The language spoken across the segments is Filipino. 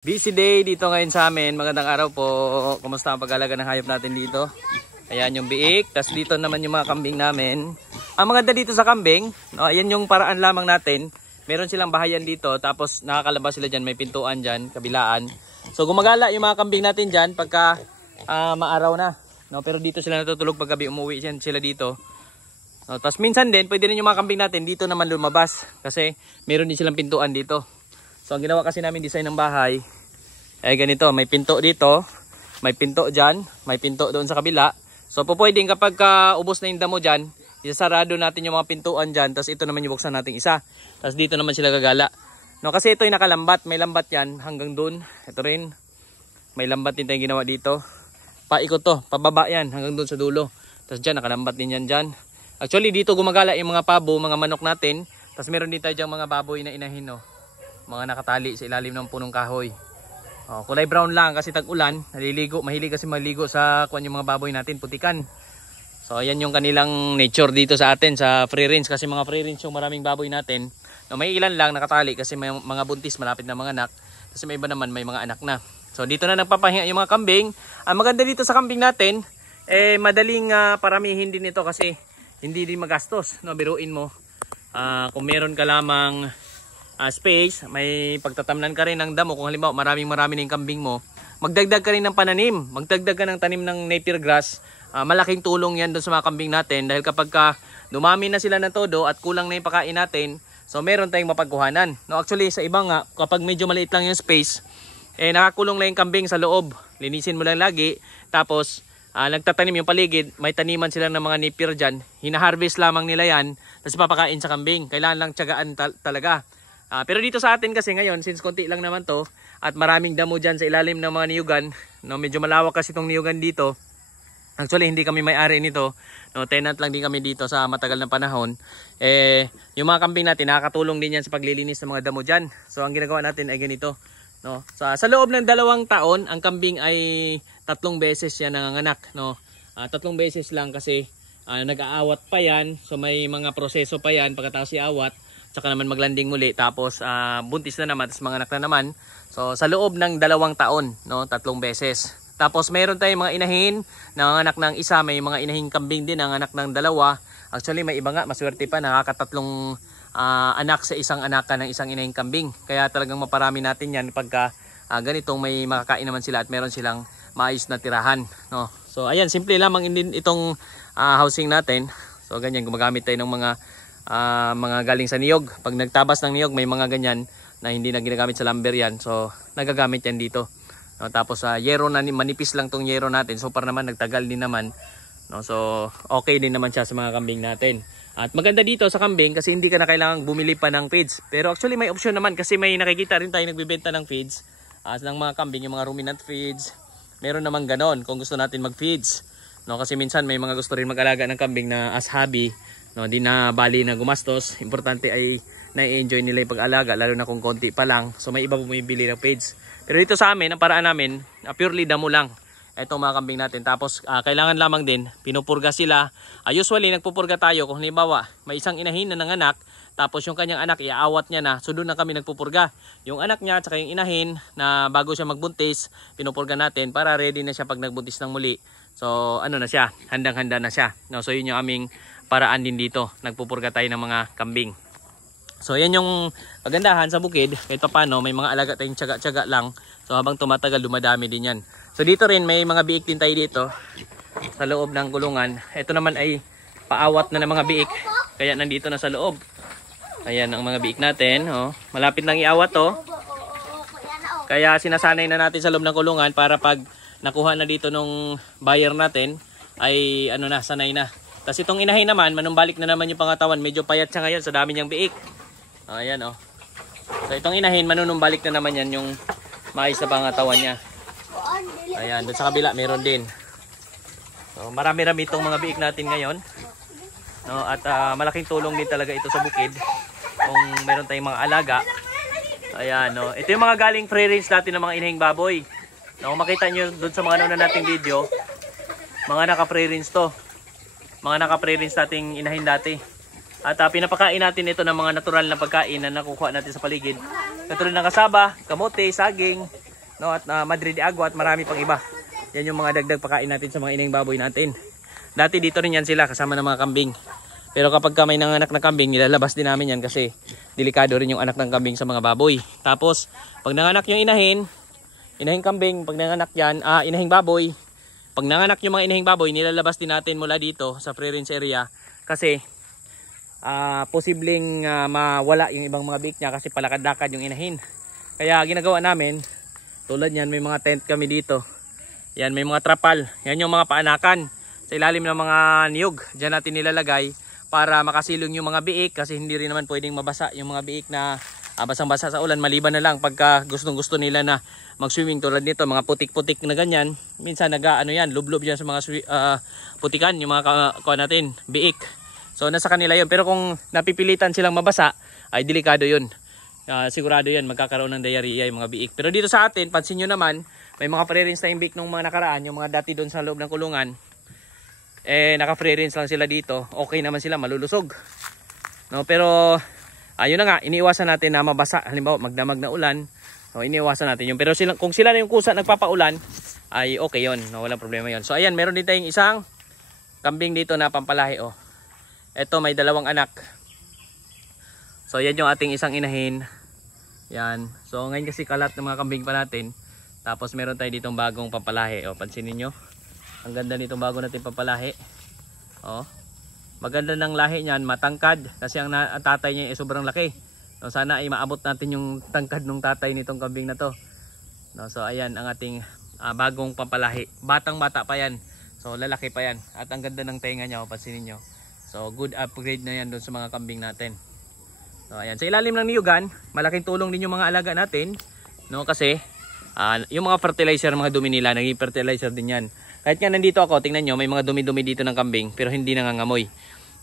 Busy day dito ngayon sa amin. Magandang araw po. Kumusta ang pag-alaga ng hayop natin dito? Ayan yung biik. Tapos dito naman yung mga kambing namin. Ang maganda dito sa kambing, no, ayan yung paraan lamang natin. Meron silang bahayan dito. Tapos nakakalabas sila dyan. May pintuan dyan, kabilaan. So gumagala yung mga kambing natin dyan pagka maaraw na. No, pero dito sila natutulog pag gabi. Umuwi sila dito. No, tapos minsan din, pwede rin yung mga kambing natin dito naman lumabas. Kasi meron din silang pintuan dito. So ang ginawa kasi namin design ng bahay ay ganito, may pinto dito, may pinto dyan, may pinto doon sa kabila. So pwedeng kapag ubos na yung damo dyan, isasarado natin yung mga pintuan dyan, tapos ito naman yung buksan natin isa. Tapos dito naman sila gagala. No, kasi ito yung nakalambat, may lambat yan hanggang doon. Ito rin, may lambat din tayong ginawa dito. Paikot to, pababa yan hanggang doon sa dulo. Tapos dyan, nakalambat din yan dyan. Actually dito gumagala yung mga pabo, mga manok natin. Tapos meron din tayo dyan mga baboy na inahin, no? Mga nakatali sa ilalim ng punong kahoy. Kulay brown lang kasi tag-ulan, naliligo, mahilig kasi maligo sa yung mga baboy natin, putikan. So ayan yung kanilang nature dito sa atin sa free range, kasi mga free range yung maraming baboy natin. No, may ilan lang nakatali kasi may mga buntis, malapit na mga anak. Kasi may iba naman may mga anak na. So dito na nagpapahinga yung mga kambing. Ang maganda dito sa kambing natin, madaling paramihin din ito kasi hindi din magastos. No, biruin mo, kung meron ka lamang space, may pagtatamnan ka rin ng damo. Kung halimbawa marami na yung kambing mo, magdagdag ka rin ng pananim, magdagdag ka ng tanim ng napier grass. Malaking tulong yan doon sa mga kambing natin, dahil kapag dumami na sila ng todo at kulang na yung pakain natin, so meron tayong mapagkuhanan. No, actually sa iba nga, kapag medyo maliit lang yung space, nakakulong lang yung kambing sa loob, linisin mo lang lagi, tapos nagtatanim yung paligid, may taniman sila ng mga napier dyan, hinaharvest lamang nila yan, tapos papakain sa kambing. Kailangan lang tiyagaan talaga. Pero dito sa atin kasi ngayon, since konti lang naman to at maraming damo dyan sa ilalim ng mga niyugan, no, medyo malawak kasi itong niyugan dito. Actually hindi kami may-ari nito, no, tenant lang din kami dito sa matagal na panahon. Yung mga kambing natin nakakatulong din yan sa paglilinis ng mga damo dyan. So ang ginagawa natin ay ganito, no. Sa loob ng 2 taon, ang kambing ay 3 beses yan nanganganak, no. 3 beses lang kasi nag-aawat pa yan, so may mga proseso pa yan pagkatapos iawat. Tsaka naman maglanding muli, tapos buntis na naman, tapos manganak na naman. So sa loob ng 2 taon, no, 3 beses. Tapos mayroon tayong mga inahin nanganak ng isa, may mga inahing kambing din nanganak ng 2. Actually may iba nga maswerte pa, nakakatatlong anak sa isang anakan ng isang inahing kambing. Kaya talagang maparami natin yan pagka ganitong may makakain naman sila at meron silang maayos na tirahan, no. So ayan, simple lamang din itong housing natin. So ganyan, gumagamit tayo ng mga galing sa niyog. Pag nagtabas ng niyog, may mga ganyan na hindi na ginagamit sa lumber yan, so nagagamit yan dito, no. Tapos yero na, manipis lang tong yero natin, so para naman nagtagal din naman, no. So okay din naman siya sa mga kambing natin. At maganda dito sa kambing kasi hindi ka na kailangang bumili pa ng feeds. Pero actually may option naman, kasi may nakikita rin tayo nagbebenta ng feeds ng mga kambing, yung mga ruminant feeds. Meron naman ganon kung gusto natin mag feeds, no. Kasi minsan may mga gusto rin mag-alaga ng kambing na as hobby, no, di na bali na gumastos. Importante ay na-enjoy nila yung pag-alaga, lalo na kung konti pa lang. So may iba bumibili ng feeds. Pero dito sa amin, ang paraan namin, purely damo lang itong mga kambing natin. Tapos kailangan lamang din, pinupurga sila. Usually nagpupurga tayo kung halimbawa may isang inahin na nanganak, tapos yung kanyang anak iaawat niya na, so doon na kami nagpupurga. Yung anak niya at saka yung inahin na bago siya magbuntis, pinupurga natin para ready na siya pag nagbuntis ng muli. So ano na siya, handang-handa na siya, no. So yun yung aming paraan din dito, nagpupurga tayo ng mga kambing. So yan yung pagandahan sa bukid, kahit paano may mga alaga tayong tiyaga-tiyaga lang. So habang tumatagal, dumadami din yan. So dito rin may mga biik din tayo dito sa loob ng kulungan. Ito naman ay paawat na ng mga biik, kaya nandito na sa loob. Ayan ang mga biik natin, oh. Malapit lang iawat to, kaya sinasanay na natin sa loob ng kulungan para pag nakuha na dito nung buyer natin ay ano na, sanay na. Tapos itong inahin naman, manumbalik na naman yung pangatawan. Medyo payat siya ngayon sa dami niyang biik. Ayan, oh. So itong inahin, manunumbalik na naman yan yung maayos na pangatawan niya. Ayan, doon sa kabila meron din. So marami-rami itong mga biik natin ngayon, no? At malaking tulong din talaga ito sa bukid kung meron tayong mga alaga. Ayan, no? Ito yung mga galing free range natin ng mga inahing baboy, no? Kung makita nyo doon sa mga nauna nating video, mga naka-free range to, mga naka-free range nating inahin dati. At pinapakain natin ito ng mga natural na pagkain na nakukuha natin sa paligid. Katulad ng kasaba, kamote, saging, no, at Madrid de Agua at marami pang iba. Yan yung mga dagdag pakain natin sa mga inahing baboy natin. Dati dito rin yan sila kasama ng mga kambing. Pero kapag may nanganak na kambing, nilalabas din namin yan kasi delikado rin yung anak ng kambing sa mga baboy. Tapos pag nanganak yung inahing kambing, pag nanganak yan, inahing baboy, pag nanganak yung mga inahing baboy, nilalabas din natin mula dito sa free-range area kasi posibleng mawala yung ibang mga biik niya kasi palakad-lakad yung inahin. Kaya ginagawa namin, tulad yan, may mga tent kami dito. Yan, may mga trapal. Yan yung mga paanakan sa ilalim ng mga niyog. Diyan natin nilalagay para makasilong yung mga biik kasi hindi rin naman pwedeng mabasa yung mga biik na basang-basa sa ulan. Maliban na lang pagka gustong-gusto nila na mag-swimming tulad nito, mga putik-putik na ganyan. Minsan yan, lublob yan sa mga putikan, yung mga natin, biik. So nasa kanila yun. Pero kung napipilitan silang mabasa, ay delikado yun. Sigurado yan, magkakaroon ng diarrhea yung mga biik. Pero dito sa atin, pansin nyo naman, may mga free-range na biik nung mga nakaraan, yung mga dati doon sa loob ng kulungan. Naka-free-range lang sila dito. Okay naman sila, malulusog. No, pero ayun na nga, iniiwasan natin na mabasa. Halimbawa, magdamag na ulan. So, iniiwasan natin yun. Pero kung sila na yung kusa nagpapaulan, ay okay yun. No, walang problema yun. So, ayan, meron din tayong isang kambing dito na pampalahi. Oh. Ito, may 2 anak. So, yan yung ating isang inahin. Yan. So, ngayon kasi kalat ng mga kambing pa natin. Tapos, meron tayo ditong bagong pampalahi. O, pansinin nyo. Ang ganda nitong bago natin pampalahi. O. Maganda ng lahi niyan, matangkad. Kasi ang tatay niya ay sobrang laki. No, sana ay maabot natin yung tangkad ng tatay nitong kambing na to. No, so, ayan ang ating bagong pampalahi. Batang-bata pa yan. So, lalaki pa yan. At ang ganda ng tenga niya. O, pansinin nyo. So, good upgrade na yan doon sa mga kambing natin. So, ayan. Sa ilalim ng niyugan, malaking tulong din yung mga alaga natin. No, kasi yung mga fertilizer, mga dumi nila, naging fertilizer din yan. Kahit nga nandito ako, tingnan nyo, may mga dumi-dumi dito ng kambing, pero hindi nangangamoy.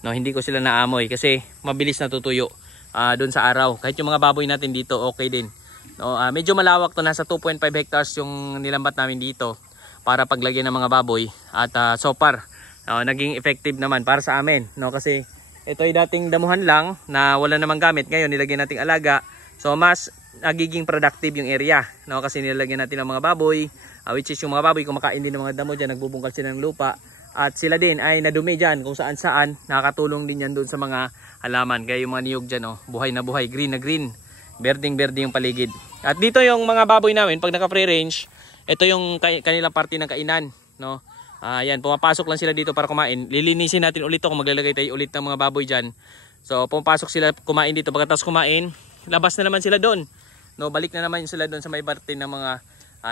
No, hindi ko sila naamoy kasi mabilis natutuyo doon sa araw. Kahit yung mga baboy natin dito, okay din. No, medyo malawak to, nasa 2.5 hectares yung nilambat namin dito para paglagyan ng mga baboy. At so far, naging effective naman para sa amin. No, kasi ito ay dating damuhan lang na wala namang gamit. Ngayon, nilagyan nating alaga. So, mas nagiging productive yung area. No, kasi nilagyan natin ng mga baboy. Which is yung mga baboy kumakain din ng mga damo dyan, nagbubungkal sila ng lupa. At sila din ay nadumi dyan kung saan saan. Nakakatulong din yan doon sa mga halaman. Kaya yung mga niyog dyan, buhay na buhay, green na green. Berding-berde yung paligid. At dito yung mga baboy namin, pag naka-free range, ito yung kanilang parte ng kainan. No? Yan, pumapasok lang sila dito para kumain. Lilinisin natin ulit ito kung maglalagay tayo ulit ng mga baboy dyan. So pumapasok sila kumain dito. Pagkatapos kumain, labas na naman sila doon. No, balik na naman sila doon sa may parte ng mga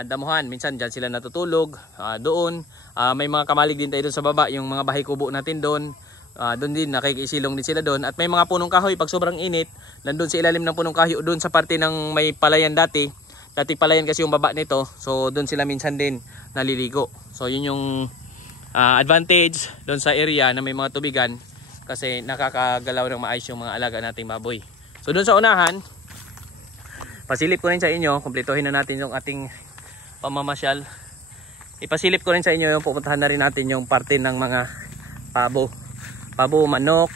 damuhan. Minsan dyan sila natutulog, doon. May mga kamalig din tayo doon sa baba, yung mga bahay kubo natin doon. Doon din, nakikisilong din sila doon. At may mga punong kahoy, pag sobrang init, nandun sa ilalim ng punong kahoy, doon sa parte ng may palayan dati. Dati palayan kasi yung baba nito, so doon sila minsan din naliligo. So yun yung advantage doon sa area na may mga tubigan kasi nakakagalaw ng maayos yung mga alaga nating baboy. So doon sa unahan, pasilip ko rin sa inyo, kumpletuhin na natin yung ating pamamasyal. Ipasilip ko rin sa inyo yung pupuntahan na rin natin yung parte ng mga pabo, manok.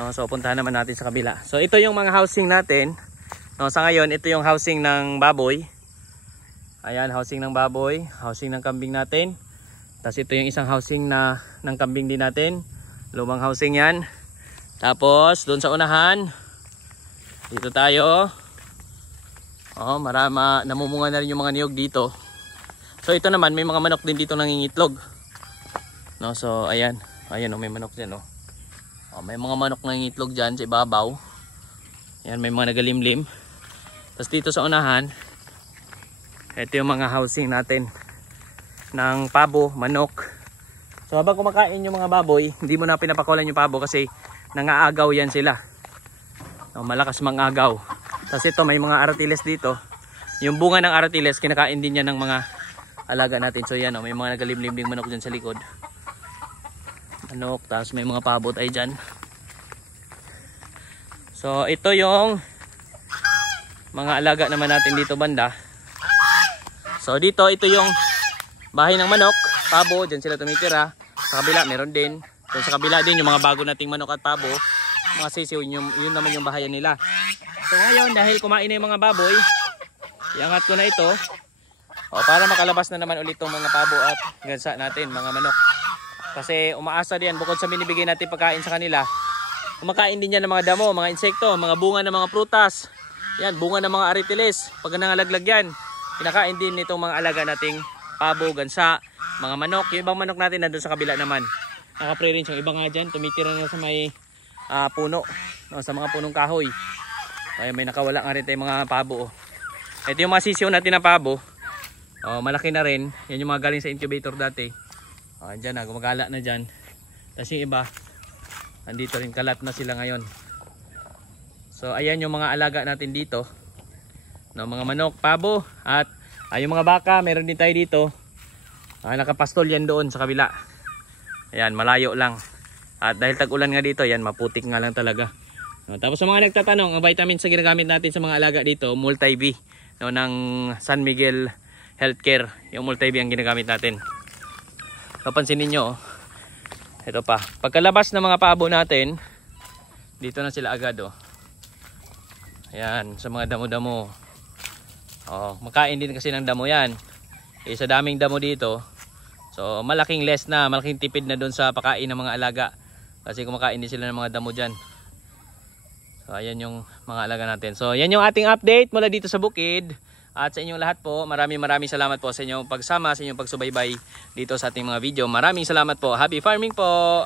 No, so puntahan naman natin sa kabila. So ito yung mga housing natin. No, sa ngayon ito yung housing ng baboy. Ayan, housing ng baboy, housing ng kambing natin. Tapos ito yung isang housing ng kambing din natin. Lumang housing yan. Tapos doon sa unahan, dito tayo. Namumunga na rin yung mga niyog dito. So ito naman, may mga manok din dito nangingitlog. No, so ayan, may manok diyan, may mga manok nangingitlog diyan sa ibabaw. Ayan, may mga nagalimlim. Tapos dito sa unahan, ito yung mga housing natin ng pabo, manok. So habang kumakain yung mga baboy, hindi mo na pinapakawalan yung pabo kasi nangaagaw yan sila. No, malakas mangagaw. Tapos ito, may mga aratiles dito. Yung bunga ng aratiles, kinakain din yan ng mga alaga natin. So yan, may mga nagalimlim ding manok dyan sa likod. Manok, tapos may mga pabo tayo dyan. So ito yung mga alaga naman natin dito banda. So dito, ito yung bahay ng manok, pabo, dyan sila tumitira. Sa kabila meron din. So, sa kabila din yung mga bago nating manok at pabo, mga sisiw, yun naman yung bahayan nila. So ngayon, dahil kumain na yung mga baboy, iangat ko na ito. O, para makalabas na naman ulit itong mga pabo at gansa natin, mga manok. Kasi umaasa diyan, bukod sa binibigay natin pagkain sa kanila, kumakain din yan ng mga damo, mga insekto, mga bunga ng mga prutas. Yan, bunga ng mga aritilis. Pag nangalaglag yan, kinakain din itong mga alaga nating pabo, gansa, mga manok. Yung ibang manok natin nandun sa kabila naman. Nakapre rin yung iba nga dyan, tumitira na sa may puno, no, sa mga punong kahoy. Ay, may nakawala nga rin tayong mga pabo. Ito yung mga sisiyo natin na pabo. Malaki na rin. Yan yung mga galing sa incubator dati. Dyan na, gumagala na dyan. Tapos yung iba, andito rin, kalat na sila ngayon. So ayan yung mga alaga natin dito, no, mga manok, pabo, at yung mga baka, meron din tayo dito. Nakapastol yan doon sa kabila. Ayan, malayo lang. At dahil tag-ulan nga dito, yan, maputik nga lang talaga. Tapos sa mga nagtatanong, ang vitamins na ginagamit natin sa mga alaga dito, Multi-V, no, ng San Miguel Healthcare. Yung Multi-V ang ginagamit natin. Papansinin nyo, ito pa. Pagkalabas ng mga pabo natin, dito na sila agad, oh. Ayan, sa mga damo-damo. Makain din kasi ng damo yan. Sa daming damo dito, so malaking less na, malaking tipid na doon sa pakain ng mga alaga. Kasi kumakain din sila ng mga damo dyan. So ayan yung mga alaga natin. So yan yung ating update mula dito sa bukid. At sa inyong lahat po, maraming salamat po sa inyong pagsama, sa inyong pagsubaybay dito sa ating mga video. Maraming salamat po. Happy farming po!